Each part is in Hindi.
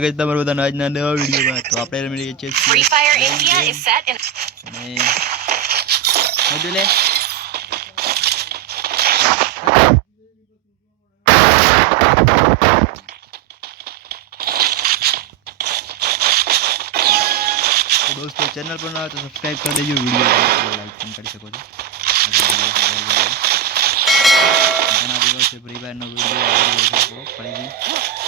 guys, તમારું બધાનું આજના નવા વિડીયોમાં તો આપણે રમી છીએ Free Fire India is set in અને બધું લે તો દોસ્તો ચેનલ પર ના હોય તો સબસ્ક્રાઇબ કરી દેજો વિડીયો લાઈક પણ કરી શકો છો ઘણા દિવસે ફ્રી ફાયરનો વિડીયો ફરીથી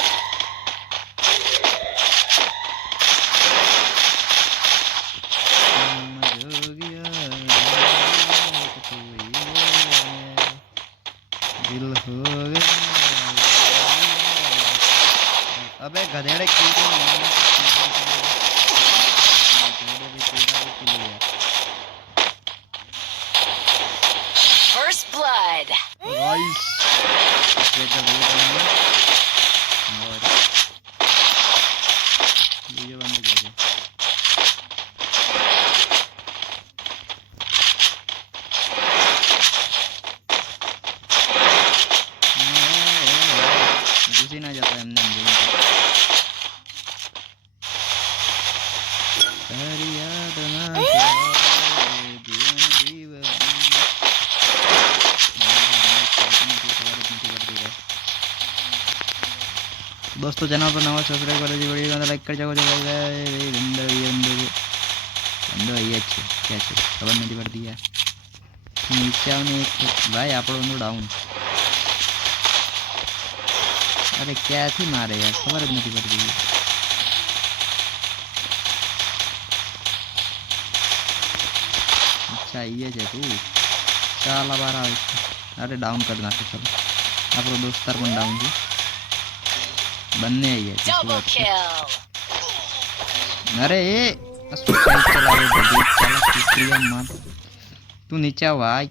તારી યાદમાં દોસ્તો, ચેનલ પર નવા સબસ્ક્રાઇબ કરો છો વીડિયો ગમે લાઈક કરી શકો છો અંદર અંદર અંદર જ છે ક્યાં છે. ખબર નથી પડતી યાર. નીચે ભાઈ, આપણો નું ડાઉન અરે, ક્યાંથી મારે યાર? ખબર જ નથી પડતી. અચ્છા ये છે તું ચાલ બાર આવે છે અરે ડાઉન કરી નાખે ચલો આપણો દોસ્તાર પણ ડાઉન છે બંને અહીંયા છે શું Double વાત છે? kill. અરે એ આ શું સાઈડ ચલાવે બધી ચાલો કુકરીયા માર તું નીચે આવ ભાઈ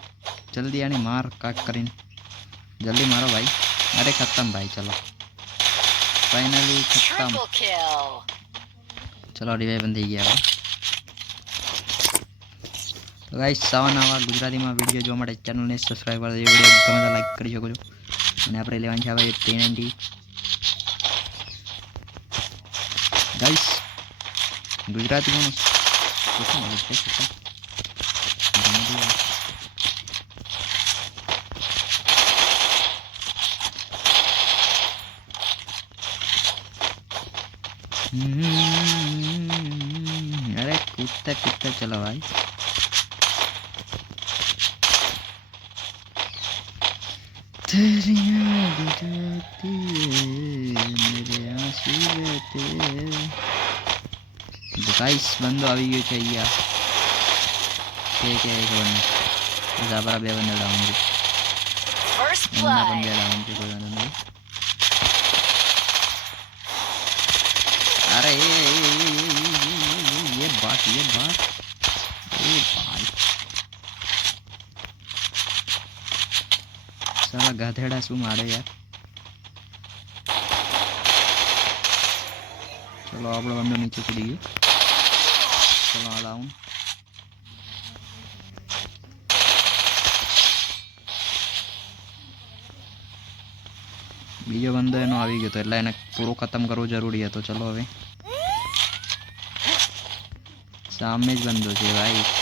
જલ્દી આની માર કાક કરીને જલ્દી મારો ભાઈ અરે ખતમ ભાઈ ચલો ફાઇનલી ખતમ Triple kill. ચલો રિવાઈવ બંધ થઈ ગયા હવે તો ગાઈસ સાવા નવા ગુજરાતીમાં વિડીયો જોવા માટે ચેનલને સબસ્ક્રાઈબ કરી દેજો વિડીયો ગમે તો લાઈક કરી શકો છો અને આપણે લેવાની છે હવે થ્રી નાઇન્ટી ગાઈસ ગુજરાતીમાં શું આવે છે શું? ગમે તે આવે. हम्म, अरे कूदते कूदते चलो भाई દરિયા ગુજરાતી મેરે આંસુ રહેતે ગાઈસ બંદો આવી ગયો છે અહીંયા કે કે એક બંને જાબરા બે બંને ડાઉન એમના પણ બે ડાઉન છે કોઈ વાંધો નહીં અરે એ બાત એ બાત साला गधेड़ा शू मारे यार। चलो आप लोग अंदर नीचे चली गए चलो अलाउन बीजे बंद है ना गए तो एल इन्हें पूरा खत्म करो ज़रूरी है तो चलो हमें सामने ज बंद हो भाई।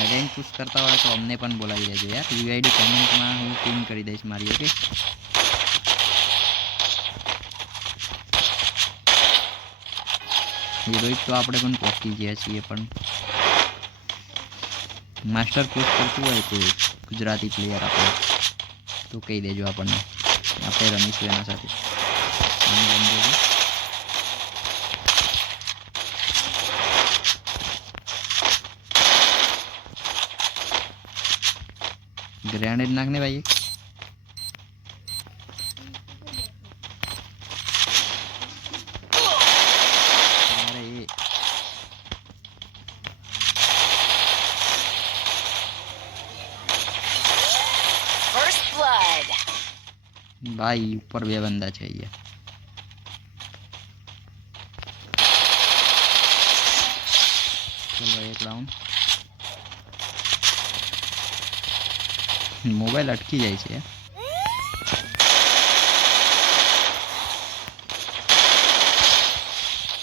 અને પુશ કરતા હોય તો અમને પણ બોલાવી દેજો યાર. યુઆઈડી કોમેન્ટમાં હું પિન કરી દઈશ મારી ઓકે હિરોઈક તો આપણે પણ પહોંચી ગયા છીએ, પણ માસ્ટર કોર્સ કરતું હોય કોઈ ગુજરાતી પ્લેયર આપણે, તો કહી દેજો આપણને. આપણે રમીશું એના સાથે. रहने नाकने भाई। भाई ऊपर भी बंदा चाहिए। चलो एक राउंड મોબાઈલ અટકી જાય છે.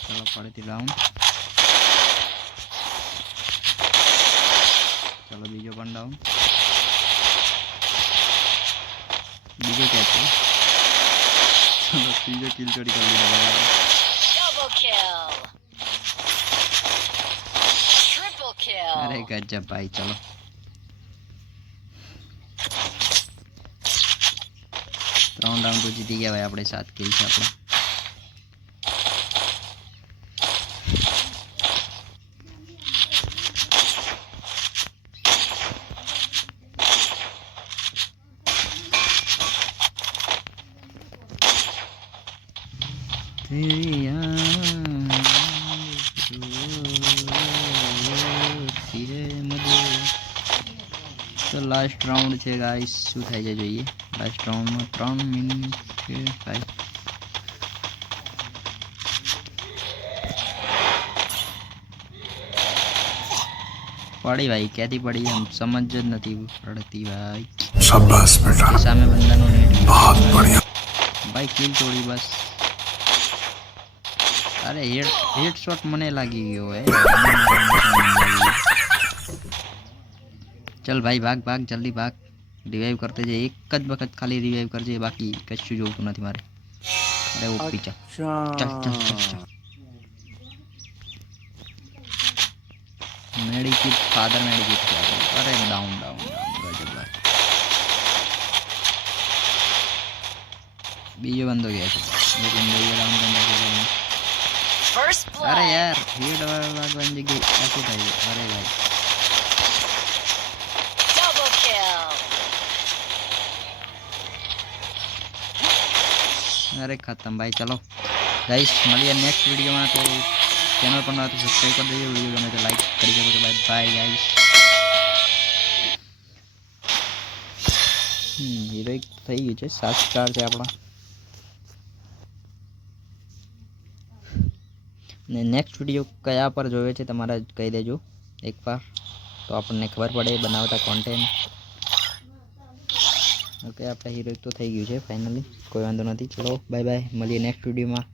ચાલો ફરીથી રાઉન્ડ ચાલો બીજો પણ ડાઉન બીજો ક્યાં છે? ચાલો ત્રીજો કિલ ચોરી કરી લીધો. અરે ગજબ ભાઈ ચલો. त्रम राउंड तो जीती गया आप सात किल से आप तो लास्ट राउंड है गाइस शू थे जो Vielleicht में wir dran, के फाइव पड़ी भाई कहती पड़ी हम समझ नहीं पड़ती भाई। शाबाश बेटा। सामने बंदा नो नेट बहुत बढ़िया। भाई किल थोड़ी बस। अरे हेड हेडशॉट मने लगी गयो है। चल भाई भाग भाग जल्दी भाग। रिवाइव करते जाइए एक कद बखत खाली रिवाइव कर जाइए बाकी कशु जो होना थी मारे अरे वो पीछा। अच्छा। चल चल चल चल। मेडी की फादर मेडी की अरे डाउन डाउन गजब भाई बीजे बंद हो गया लेकिन बीजे डाउन बंद हो गया। अरे यार ये डबल बन जाएगी। ऐसे चाहिए अरे भाई। અરે ખતમ ભાઈ ચલો ગાઈસ મળીએ નેક્સ્ટ વિડીયોમાં તો ચેનલ પર નવા તો સબસ્ક્રાઈબ કરી દેજો વિડીયો ગમે તો લાઈક કરી શકો છો બાય બાય ગાઈસ હમ હિરોઈક થઈ ગયું છે સાત સ્ટાર છે આપણા ને નેક્સ્ટ વિડીયો કયા પર જોવે છે તમારે કહી દેજો એકવાર તો આપણને ખબર પડે બનાવતા કોન્ટેન્ટ ઓકે, આપણે હીરો તો થઈ ગયું છે ફાઇનલી કોઈ વાંધો નથી. ચલો બાય બાય મળીએ નેક્સ્ટ વિડીયોમાં